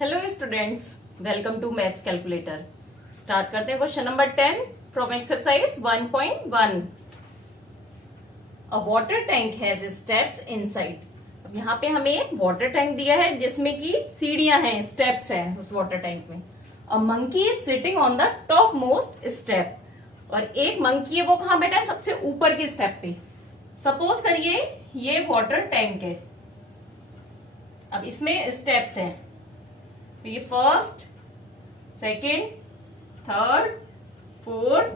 Hello students, welcome to maths calculator. Start करते हैं question number 10 from exercise 1.1। A water tank has steps inside. अब यहाँ पे हमें एक वाटर टैंक दिया है जिसमें की सीढ़ियां हैं, स्टेप्स हैं उस वाटर टैंक में। A monkey is sitting on the top most step. और एक मंकी है, वो कहाँ बैठा है? सबसे ऊपर के स्टेप पे। सपोज करिए ये वाटर टैंक है। अब इसमें स्टेप्स हैं, तो ये first, second, third, fourth,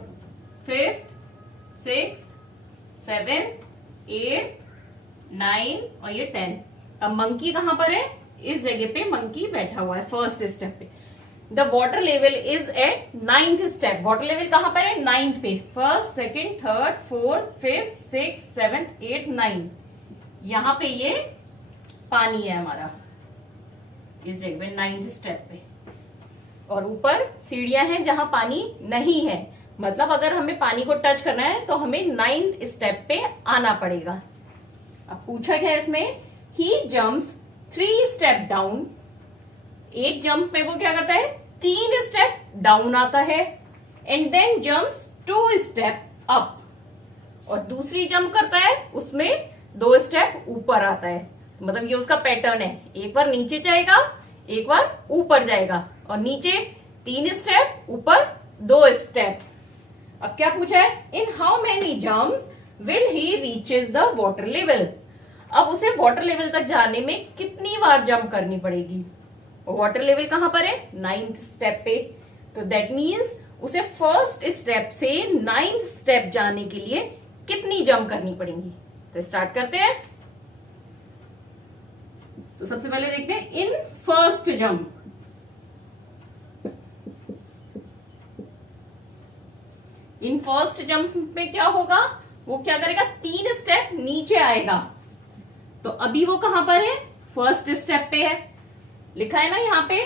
fifth, six, seven, eight, 9 और ये 10। अब मंकी कहां पर है? इस जगह पे मंकी बैठा हुआ है फर्स्ट स्टेप पे। The water level is at 9th step. Water level कहां पर है? 9th पे। First, second, third, fourth, fifth, six, seven, eight, 9। यहां पे ये पानी है हमारा इस जगह पे 9th स्टेप पे। और ऊपर सीढ़ियां हैं जहां पानी नहीं है। मतलब अगर हमें पानी को टच करना है तो हमें 9th स्टेप पे आना पड़ेगा। अब पूछा गया इसमें, ही जम्प्स 3 स्टेप डाउन। एक जंप में वो क्या करता है? 3 स्टेप डाउन आता है। And then jumps 2 step up. और दूसरी जंप करता है, उसमें 2 स्टेप ऊपर आता है। मतलब ये उसका पैटर्न है, एक बार नीचे जाएगा, एक बार ऊपर जाएगा, और नीचे 3 स्टेप, ऊपर 2 स्टेप। अब क्या पूछा है? In how many jumps will he reaches the water level. अब उसे वाटर लेवल तक जाने में कितनी बार जंप करनी पड़ेगी? वाटर लेवल कहां पर है? 9th स्टेप पे। तो दैट मीन्स उसे फर्स्ट स्टेप से 9th स्टेप जाने के लिए कितनी जंप करनी पड़ेगी? तो स्टार्ट करते हैं। तो सबसे पहले देखते हैं in first jump. In first jump में क्या होगा? वो क्या करेगा? 3 स्टेप नीचे आएगा। तो अभी वो कहां पर है? फर्स्ट स्टेप पे है। लिखा है ना यहाँ पे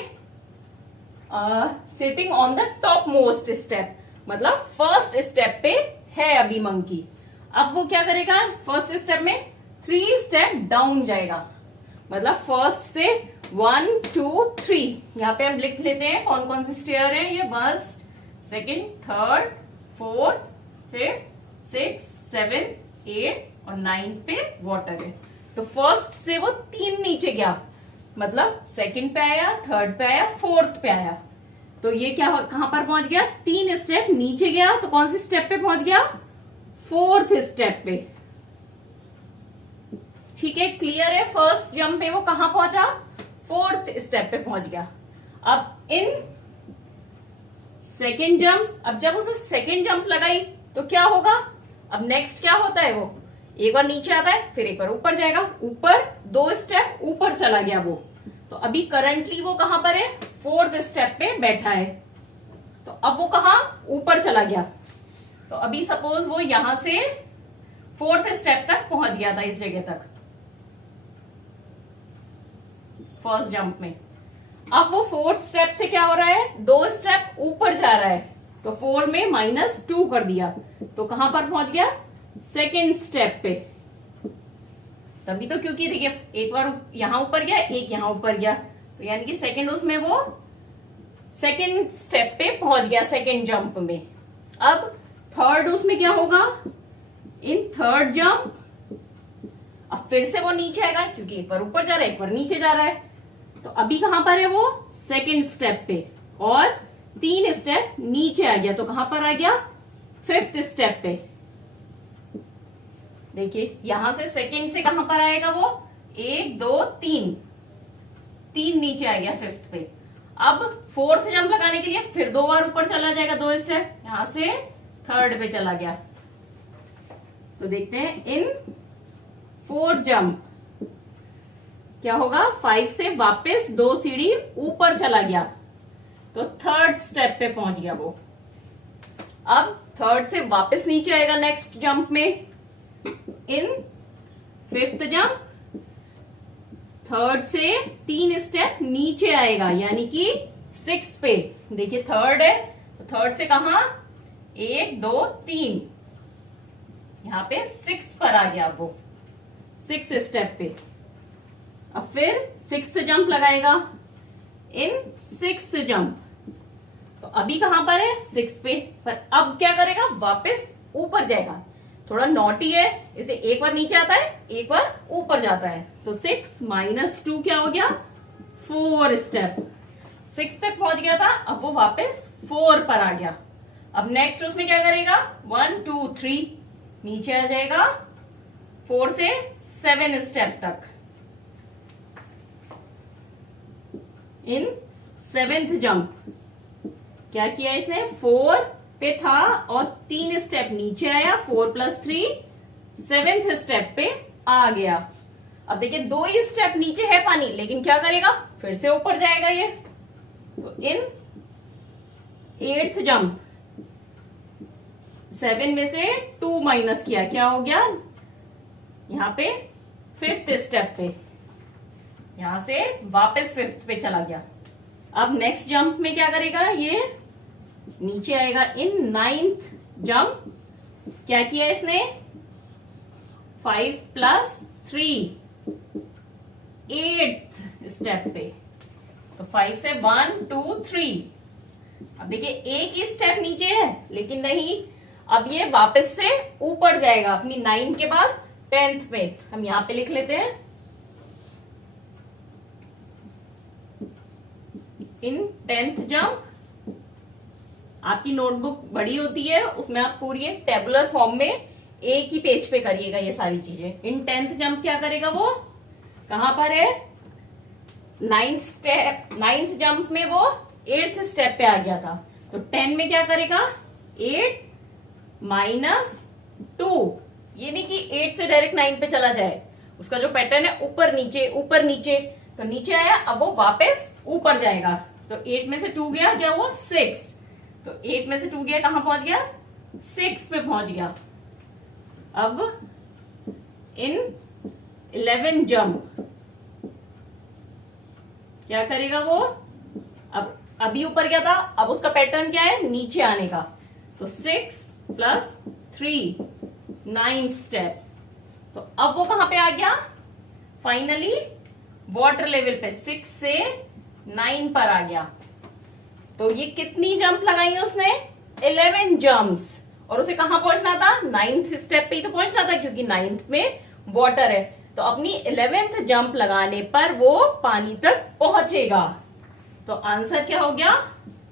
sitting on the top most step. मतलब फर्स्ट स्टेप पे है अभी मंकी। अब वो क्या करेगा? फर्स्ट स्टेप में 3 स्टेप डाउन जाएगा। मतलब फर्स्ट से 1 2 3। यहाँ पे हम लिख लेते हैं कौन कौन से स्टेयर है। ये first, second, third, fourth, fifth, six, seven, 8 और 9 पे वाटर है। तो फर्स्ट से वो 3 नीचे गया, मतलब सेकंड पे आया, थर्ड पे आया, फोर्थ पे आया। तो ये क्या कहां पर पहुंच गया? 3 स्टेप नीचे गया। तो कौन सी स्टेप पे पहुंच गया? 4th स्टेप पे। ठीक है, क्लियर है? फर्स्ट जंप में वो कहां पहुंचा? 4th स्टेप पे पहुंच गया। अब इन सेकेंड जंप, अब जब उसे सेकेंड जंप लगाई तो क्या होगा? अब नेक्स्ट क्या होता है? वो एक बार नीचे आता है, फिर एक बार ऊपर जाएगा, ऊपर 2 स्टेप ऊपर चला गया वो। तो अभी करंटली वो कहां पर है? 4th स्टेप पे बैठा है। तो अब वो कहां? ऊपर चला गया। तो अभी सपोज वो यहां से 4th स्टेप तक पहुंच गया था, इस जगह तक फर्स्ट जंप में। अब वो 4th स्टेप से क्या हो रहा है? 2 स्टेप ऊपर जा रहा है। तो 4 में -2 कर दिया, तो कहां पर पहुंच गया? सेकेंड स्टेप पे। तभी तो, क्योंकि देखिए एक बार यहां ऊपर गया, एक यहां ऊपर गया, तो यानी कि सेकेंड उसमें वो सेकेंड स्टेप पे पहुंच गया सेकेंड जंप में। अब थर्ड उसमें क्या होगा? इन थर्ड जंप अब फिर से वो नीचे आएगा, क्योंकि एक बार ऊपर जा रहा है, एक बार नीचे जा रहा है। तो अभी कहां पर है वो? सेकेंड स्टेप पे, और 3 स्टेप नीचे आ गया। तो कहां पर आ गया? 5th स्टेप पे। देखिए यहां से सेकेंड से कहां पर आएगा वो? 1 2 3 नीचे आ गया 5th पे। अब 4th जंप लगाने के लिए फिर 2 बार ऊपर चला जाएगा, 2 स्टेप, यहां से 3rd पे चला गया। तो देखते हैं इन 4th जंप क्या होगा? 5 से वापस 2 सीढ़ी ऊपर चला गया, तो 3rd स्टेप पे पहुंच गया वो। अब 3rd से वापस नीचे आएगा नेक्स्ट जंप में। इन 5th जंप 3rd से 3 स्टेप नीचे आएगा, यानी कि 6th पे। देखिए 3rd है, तो 3rd से कहा? 1 2 3, यहां पे 6 पर आ गया वो, 6 स्टेप पे। अब फिर 6th जंप लगाएगा, इन 6th जंप। तो अभी कहां पर है 6 पे, पर अब क्या करेगा वापस ऊपर जाएगा। थोड़ा नॉटी है इसलिए एक बार नीचे आता है एक बार ऊपर जाता है। तो 6 माइनस 2 क्या हो गया 4 स्टेप। 6 तक पहुंच गया था, अब वो वापस 4 पर आ गया। अब नेक्स्ट उसमें क्या करेगा 1 2 3 नीचे आ जाएगा 4 से 7 स्टेप तक। इन 7th जंप क्या किया इसने 4 पे था और 3 स्टेप नीचे आया, 4 + 3 7th स्टेप पे आ गया। अब देखिए 2 ही स्टेप नीचे है पानी, लेकिन क्या करेगा फिर से ऊपर जाएगा ये। तो इन 8th जंप 7 में से 2 माइनस किया, क्या हो गया यहां पे 5th स्टेप पे, यहां से वापस 5th पे चला गया। अब नेक्स्ट जंप में क्या करेगा ये नीचे आएगा। इन 9th जंप क्या किया इसने 5 + 3 8th स्टेप पे। तो 5 से 1 2 3। अब देखिए एक ही स्टेप नीचे है, लेकिन नहीं अब ये वापस से ऊपर जाएगा अपनी 9 के बाद 10th पे। हम यहां पे लिख लेते हैं इन 10th जंप। आपकी नोटबुक बड़ी होती है, उसमें आप पूरी एक टेबुलर फॉर्म में एक ही पेज पे करिएगा ये सारी चीजें। इन 10th जंप क्या करेगा वो कहां पर है 9th जंप में वो 8th स्टेप पे आ गया था। तो 10 में क्या करेगा 8 माइनस 2। ये नहीं कि 8 से डायरेक्ट 9 पे चला जाए, उसका जो पैटर्न है ऊपर नीचे ऊपर नीचे। तो नीचे आया, अब वो वापस ऊपर जाएगा। तो 8 में से 2 गया, क्या हुआ 6। तो 8 में से 2 गया, कहां पहुंच गया 6 पे पहुंच गया। अब इन 11 जंप क्या करेगा वो, अब अभी ऊपर गया था, अब उसका पैटर्न क्या है नीचे आने का। तो 6 + 3 9 स्टेप। तो अब वो कहां पे आ गया फाइनली वाटर लेवल पे 6 से 9 पर आ गया। तो ये कितनी जंप लगाई उसने 11 जंप्स। और उसे कहां पहुंचना था 9th स्टेप पे ही तो पहुंचना था, क्योंकि 9th में वाटर है। तो अपनी 11th जंप लगाने पर वो पानी तक पहुंचेगा। तो आंसर क्या हो गया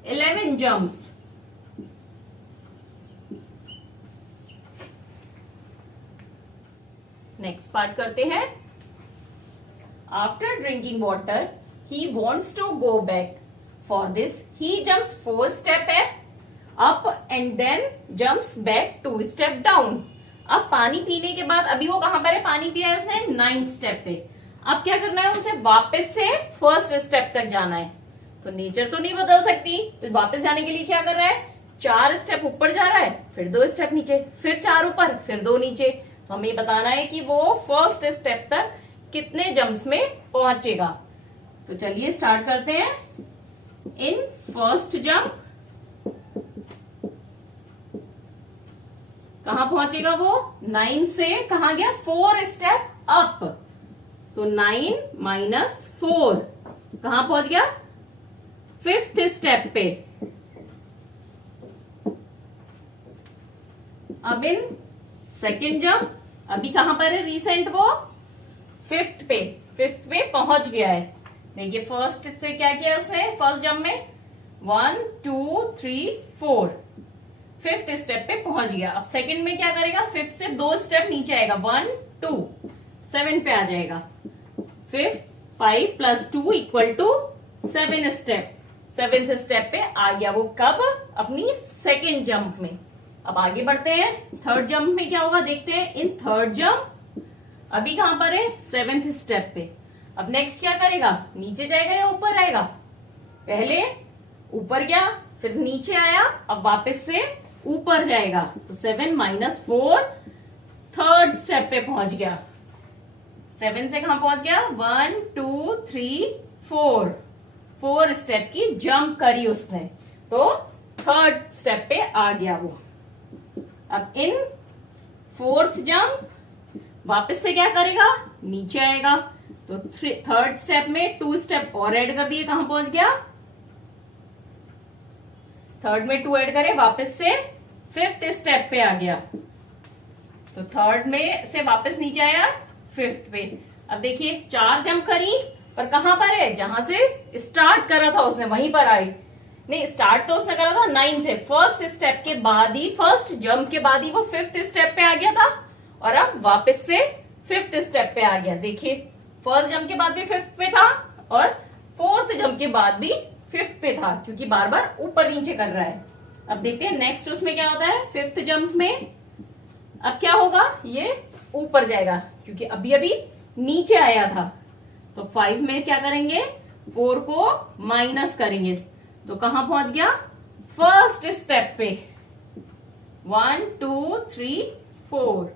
11 जंप्स। नेक्स्ट पार्ट करते हैं। After drinking water he wants to go back. For this he jumps 4 step up and then jumps back 2 step down. अब पानी पीने के बाद अभी वो कहां पर है, पानी पिया है उसने 9th स्टेप पे। अब क्या करना है उसे वापस से 1st स्टेप तक जाना है। तो नेचर तो नहीं बदल सकती, तो वापस जाने के लिए क्या कर रहा है 4 स्टेप ऊपर जा रहा है, फिर 2 स्टेप नीचे, फिर 4 ऊपर, फिर 2 नीचे। तो हमें बताना है कि वो 1st स्टेप तक कितने जंप्स में पहुंचेगा। तो चलिए स्टार्ट करते हैं। इन 1st जंप कहां पहुंचेगा वो 9 से कहां गया 4 स्टेप अप। तो 9 माइनस 4 कहां पहुंच गया 5th स्टेप पे। अब इन 2nd जंप अभी कहां पर है रिसेंट वो 5th पे पहुंच गया है। देखिए 1st से क्या किया उसने 1st जंप में 1 2 3 4 5th स्टेप पे पहुंच गया। अब 2nd में क्या करेगा 5th से 2 स्टेप नीचे आएगा 1 2 7 पे आ जाएगा। 5 + 2 = 7 स्टेप। 7th स्टेप पे आ गया वो कब अपनी 2nd जंप में। अब आगे बढ़ते हैं 3rd जंप में क्या होगा देखते हैं। इन 3rd जंप अभी कहां पर है 7th स्टेप पे। अब नेक्स्ट क्या करेगा नीचे जाएगा या ऊपर आएगा, पहले ऊपर गया फिर नीचे आया, अब वापस से ऊपर जाएगा। तो 7 माइनस 4 3rd स्टेप पे पहुंच गया। 7 से कहां पहुंच गया 1 2 3 4 स्टेप की जंप करी उसने, तो 3rd स्टेप पे आ गया वो। अब इन 4th जंप वापस से क्या करेगा नीचे आएगा, तो थर्ड स्टेप में 2 स्टेप और ऐड कर दिए, कहां पहुंच गया, थर्ड में 2 ऐड करे वापस से 5th स्टेप पे आ गया। तो थर्ड में से वापस नीचे आया 5th पे। अब देखिए 4 जंप करी, पर कहां पर है, जहां से स्टार्ट करा था उसने वहीं पर आई। नहीं, स्टार्ट तो उसने करा था 9 से, फर्स्ट स्टेप के बाद ही, फर्स्ट जंप के बाद ही वो 5th स्टेप पे आ गया था, और अब वापस से 5th स्टेप पे आ गया। देखिए फर्स्ट जंप के बाद भी 5th पे था, और 4th जंप के बाद भी 5th पे था, क्योंकि बार बार ऊपर नीचे कर रहा है। अब देखते हैं नेक्स्ट उसमें क्या होता है, 5th जंप में अब क्या होगा, ये ऊपर जाएगा, क्योंकि अभी अभी नीचे आया था। तो 5 में क्या करेंगे, 4 को माइनस करेंगे, तो कहां पहुंच गया, फर्स्ट स्टेप पे, 1 2 3 4,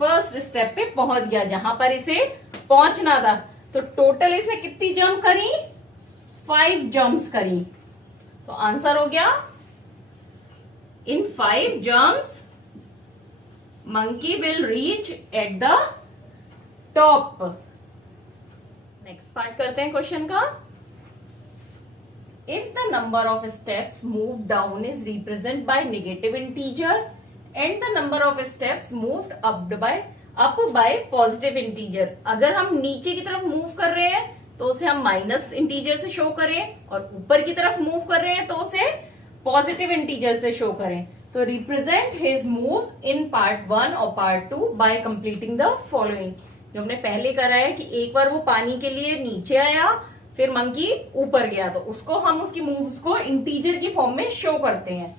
फर्स्ट स्टेप पे पहुंच गया, जहां पर इसे पहुंचना था। तो टोटल इसने कितनी जंप करी, 5 जंप्स करी। तो आंसर हो गया, इन 5 jumps monkey will reach at the top. Next part करते हैं क्वेश्चन का। If the number of steps move down is represent by negative integer and the number of steps moved up by positive integer, अगर हम नीचे की तरफ move कर रहे हैं तो उसे हम माइनस इंटीजर से शो करें, और ऊपर की तरफ मूव कर रहे हैं तो उसे पॉजिटिव इंटीजर से शो करें। तो represent his move in part 1 और part 2 bye completing the following. जो हमने पहले करा है कि एक बार वो पानी के लिए नीचे आया, फिर मंकी ऊपर गया, तो उसको हम उसकी मूव्स को इंटीजर की फॉर्म में शो करते हैं।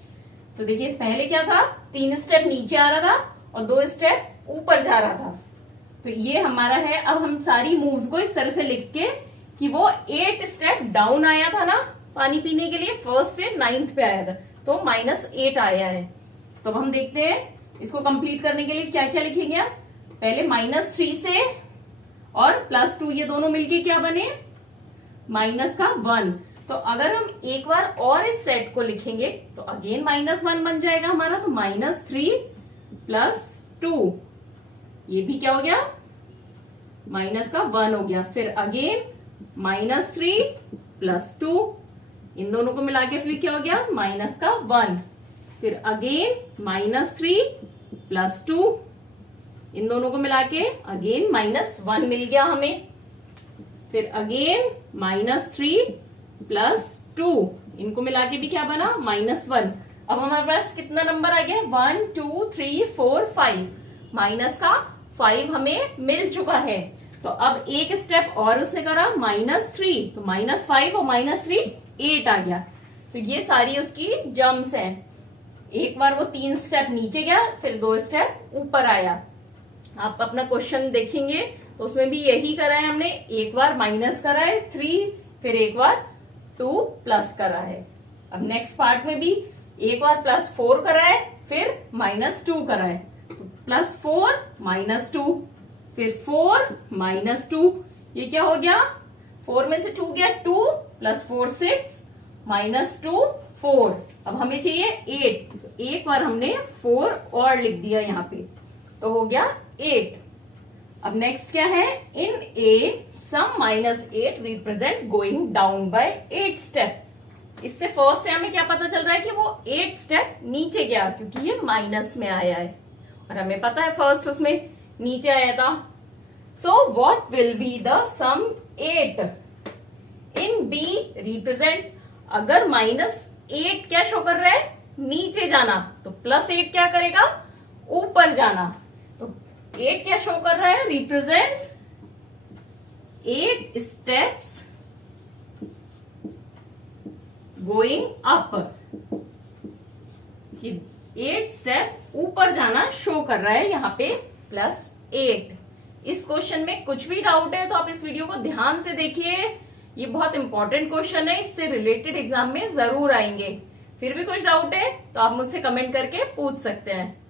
तो देखिए पहले क्या था, 3 स्टेप नीचे आ रहा था और 2 स्टेप ऊपर जा रहा था। तो ये हमारा है। अब हम सारी मूव्स को इस तरह से लिख के कि वो 8 स्टेप डाउन आया था ना पानी पीने के लिए, फर्स्ट से 9th पे आया था, तो -8 आया है। तो अब हम देखते हैं इसको कंप्लीट करने के लिए क्या क्या लिखेंगे। आप पहले -3 से और +2 ये दोनों मिलके क्या बने, -1। तो अगर हम एक बार और इस सेट को लिखेंगे तो अगेन -1 बन जाएगा हमारा। तो -3 + 2, ये भी क्या हो गया, -1 हो गया। फिर अगेन -3 + 2, इन दोनों को मिला के फिर क्या हो गया, -1। फिर अगेन -3 + 2, इन दोनों को मिला के अगेन -1 मिल गया हमें। फिर अगेन -3 + 2, इनको मिला के भी क्या बना, -1। अब हमारे पास कितना नंबर आ गया, 1 2 3 4 5, -5 हमें मिल चुका है। तो अब एक स्टेप और उसने करा -3, तो -5 और -3 8 आ गया। तो ये सारी उसकी जम्प्स हैं। एक बार वो 3 स्टेप नीचे गया, फिर 2 स्टेप ऊपर आया। आप अपना क्वेश्चन देखेंगे तो उसमें भी यही करा है हमने, एक बार माइनस करा है 3, फिर एक बार 2 प्लस करा है। अब नेक्स्ट पार्ट में भी एक बार +4 करा है, फिर -2 करा है। +4 -2, फिर 4 -2, ये क्या हो गया, 4 में से 2 गया 2 + 4 6, -2 4। अब हमें चाहिए 8, तो एक बार हमने 4 और लिख दिया यहाँ पे, तो हो गया 8। अब नेक्स्ट क्या है, इन ए सम -8 represent going down by 8 step. इससे फर्स्ट से हमें क्या पता चल रहा है कि वो 8 स्टेप नीचे गया, क्योंकि ये माइनस में आया है और हमें पता है फर्स्ट उसमें नीचे आया था। So what will be the sum 8 in B represent. अगर -8 क्या शो कर रहा है, नीचे जाना, तो +8 क्या करेगा, ऊपर जाना। तो 8 क्या शो कर रहा है, represent 8 steps going up. 8 step ऊपर जाना शो कर रहा है यहाँ पे +8। इस क्वेश्चन में कुछ भी डाउट है तो आप इस वीडियो को ध्यान से देखिए, ये बहुत इंपॉर्टेंट क्वेश्चन है, इससे रिलेटेड एग्जाम में जरूर आएंगे। फिर भी कुछ डाउट है तो आप मुझसे कमेंट करके पूछ सकते हैं।